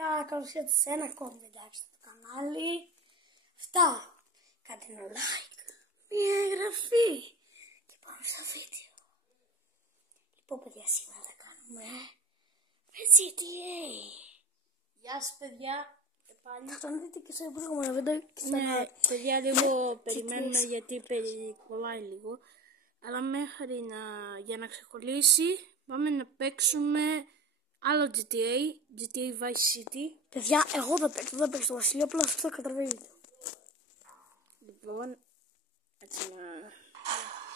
παιδιά, καλώς ήρθατε σε ένα ακόμη βιντεάκι στο κανάλι. Αυτά. Κάντε ένα like, μια εγγραφή και πάμε στο βίντεο. Λοιπόν, παιδιά, σήμερα θα κάνουμε με GTA. Γεια σας, παιδιά. Θα τον δείτε και στο προηγούμενο βίντεο. Ναι, παιδιά, λίγο περιμένουμε γιατί κολλάει λίγο. Αλλά για να ξεκολλήσει, πάμε να παίξουμε άλλο GTA Vice City. Παιδιά, εγώ δεν παίξω το Βασίλειο, απλά αυτό καταλαβαίνετε. Λοιπόν, έτσι να...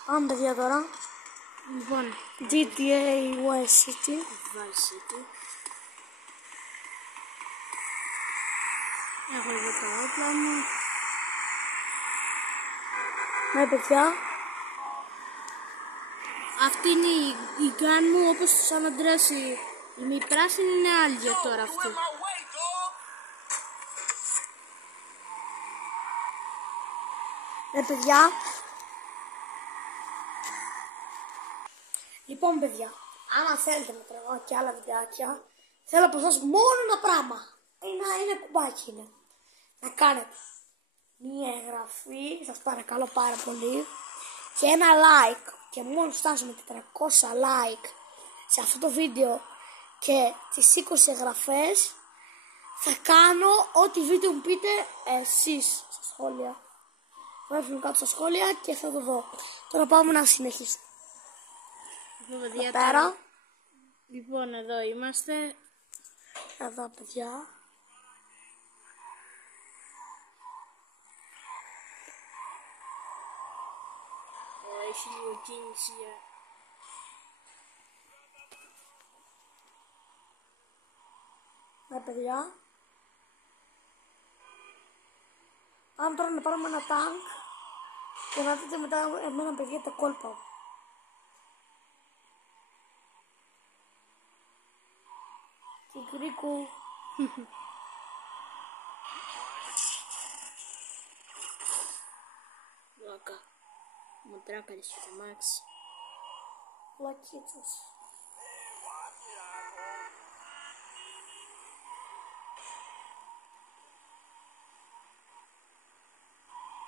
Πάμε, παιδιά, τώρα. Λοιπόν, GTA Vice City. Έχω εδώ τα όπλα μου. Ναι, παιδιά. Αυτή είναι η gun μου, όπως το San Andreas. Η πράσινη είναι άλλη για τώρα αυτή. Ναι, παιδιά. Λοιπόν, παιδιά, άμα θέλετε να τραβάω και άλλα βιντεάκια, θέλω από εσάς μόνο ένα πράγμα. Ένα κουμπάκι είναι. Να κάνετε μία εγγραφή, σας παρακαλώ πάρα πολύ, και ένα like. Και μόλις φτάσουμε 400 like σε αυτό το βίντεο και τις 20 εγγραφές, θα κάνω ό,τι βίντεο μου πείτε εσείς στα σχόλια. Γράφουμε κάτω στα σχόλια και θα το δω. Τώρα πάμε να συνεχίσουμε. Εδώ πέρα. Λοιπόν, εδώ είμαστε. Εδώ, παιδιά. Έχει λίγο κίνηση. Ναι, παιδιά. Πάμε τώρα να πάρουμε ένα τάγκ και να δείτε μετά εμένα, παιδιά, τα κόλπα μου. Κικρίκου. Λάκα. Μου τράκαρες στο αμάξι. Λακίτσας.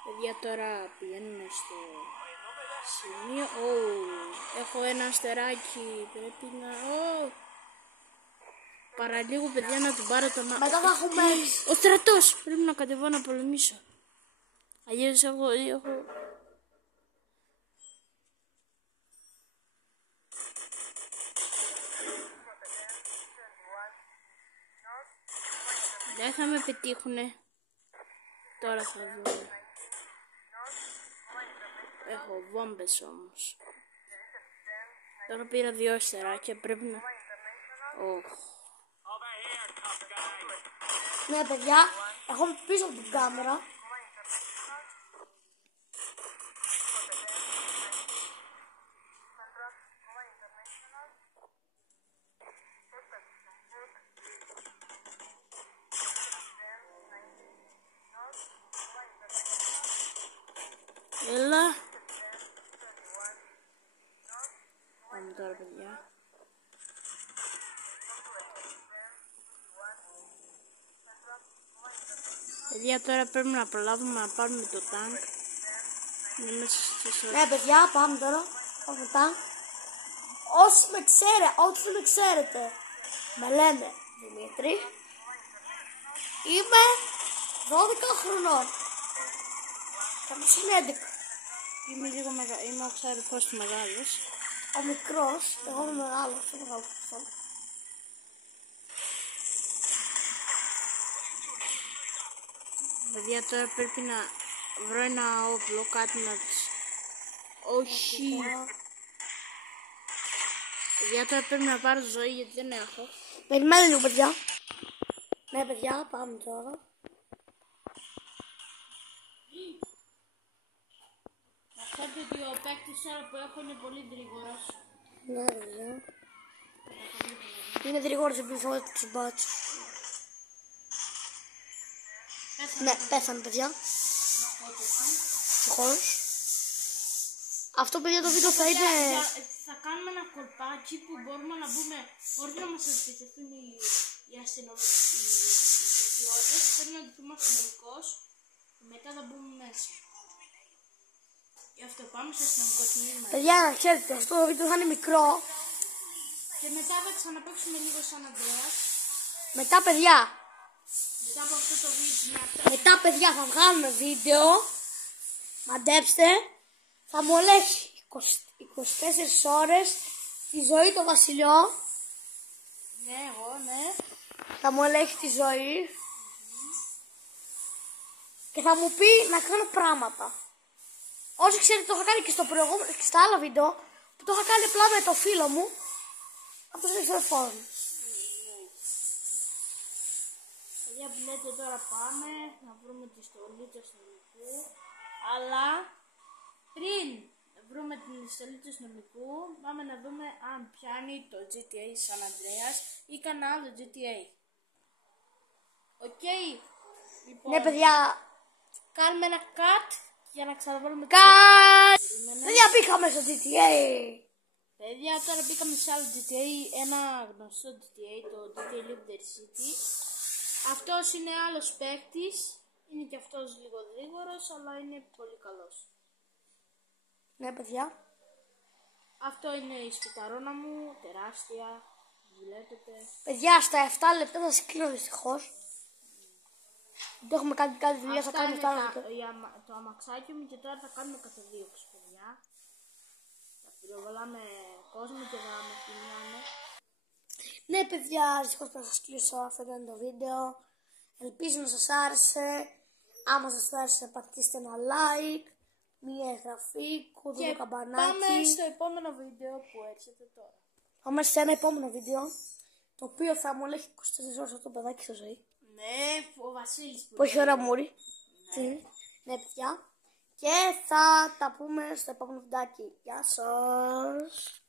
Παιδιά, τώρα πηγαίνουμε στο σημείο. Έχω ένα αστεράκι. Πρέπει να... Παραλίγο, παιδιά, να του πάρω τον... Μετά θα έχουμε... Ο στρατός! Πρέπει να κατεβώ να πολεμήσω. Αλλιώς έχω... Δεν θα με πετύχουνε. Τώρα θα δούμε. Έχω βόμβες όμως. Τώρα πήρα 2 αστεράκια, πρέπει να... Ναι, παιδιά, έχω πίσω από την κάμερα. Έλα. Πάμε τώρα, παιδιά. Παιδιά, τώρα πρέπει να προλάβουμε να πάρουμε το τάγκ. Ναι, παιδιά, πάμε τώρα. Πάμε το τάγκ. Όσοι με ξέρετε, με λένε Δημήτρη. Είμαι 12 χρονών. Κάποιος είναι 11. Είμαι λίγο είμαι ο ξαδερφός του μεγάλος. Ο μικρός, εγώ είμαι μεγάλος. Παιδιά, τώρα πρέπει να βρω ένα όπλο, κάτι να τους... Όχι. Παιδιά, τώρα πρέπει να πάρω ζωή γιατί δεν έχω. Περιμένετε λίγο, παιδιά. Ναι, παιδιά, πάμε τώρα. Να ξέρετε ότι ο παίκτης τώρα που έχω είναι πολύ γρήγορος. Ναι, παιδιά. Είναι γρήγορος επειδή όλους τους μπάτσους. Ναι, πέθανε, παιδιά. Ευτυχώς. Αυτό, παιδιά, το βίντεο θα είναι... Θα κάνουμε ένα κολπάκι που μπορούμε να μπούμε χωρίς να μας επιτεθούν οι αστυνομικοί. δραστηριότητες. Πρέπει να ετοιμάσουμε μερικώς και μετά θα μπούμε μέσα. Γι' αυτό πάμε στο αστυνομικό τμήμα. Παιδιά, να ξέρετε, αυτό το βίντεο θα είναι μικρό. Και μετά θα ξαναπαίξουμε λίγο σαν Ανδρέας. Μετά, παιδιά, Μετά από αυτό το βίντεο. Μετά, παιδιά, θα βγάλουμε βίντεο. Μαντέψτε. Θα μου ελέγξει 24 ώρες τη ζωή του Βασιλιό. Ναι, εγώ, ναι. Θα μου ελέγξει τη ζωή. Και θα μου πει να κάνω πράγματα. Όσοι ξέρετε, το είχα κάνει και στο προηγούμενο και στα άλλα βίντεο. Που το είχα κάνει απλά με το φίλο μου. Από το τηλεφώνο. Παιδιά, που λέτε τώρα πάμε να βρούμε τη στολή του αστυνομικού. Αλλά πριν βρούμε την στολή του αστυνομικού, πάμε να δούμε αν πιάνει το GTA San Andreas ή κανένα άλλο GTA. Οκ. Λοιπόν, Ναι, παιδιά. κάνουμε ένα cut για να ξαναβάλουμε Παιδιά, μπήκαμε στο GTA. Παιδιά, τώρα μπήκαμε σε άλλο GTA, ένα γνωστό GTA, το GTA Liberty City. Αυτός είναι άλλος παίκτης, είναι και αυτός λίγο γρήγορος, αλλά είναι πολύ καλός. Ναι, παιδιά. Αυτό είναι η σπιταρόνα μου, τεράστια, βλέπετε. Παιδιά, στα 7 λεπτά θα σκλίνω δυστυχώς. Δεν έχουμε κάνει κάτι δουλειά, θα Αυτά κάνουμε είναι τα άλλα. το αμαξάκι μου και τώρα θα κάνουμε καταδίωξη, παιδιά. Θα πυροβολάμε κόσμο και θα με θυμιάνε. Ναι, παιδιά, δυστυχώς πρέπει να σας κλείσω. Αυτό ήταν το βίντεο. Ελπίζω να σας άρεσε. Άμα σας άρεσε, πατήστε ένα like, μία εγγραφή, κούδουνο Και καμπανάκι. πάμε στο επόμενο βίντεο που έρχεται τώρα. Πάμε σε ένα επόμενο βίντεο, το οποίο θα μου ελέγχει 24 ώρες το παιδάκι στο ζωή. Ναι, ο Βασίλης Που έχει ώρα μούρι. Ναι, παιδιά. Και θα τα πούμε στο επόμενο βιντεάκι. Γεια σας.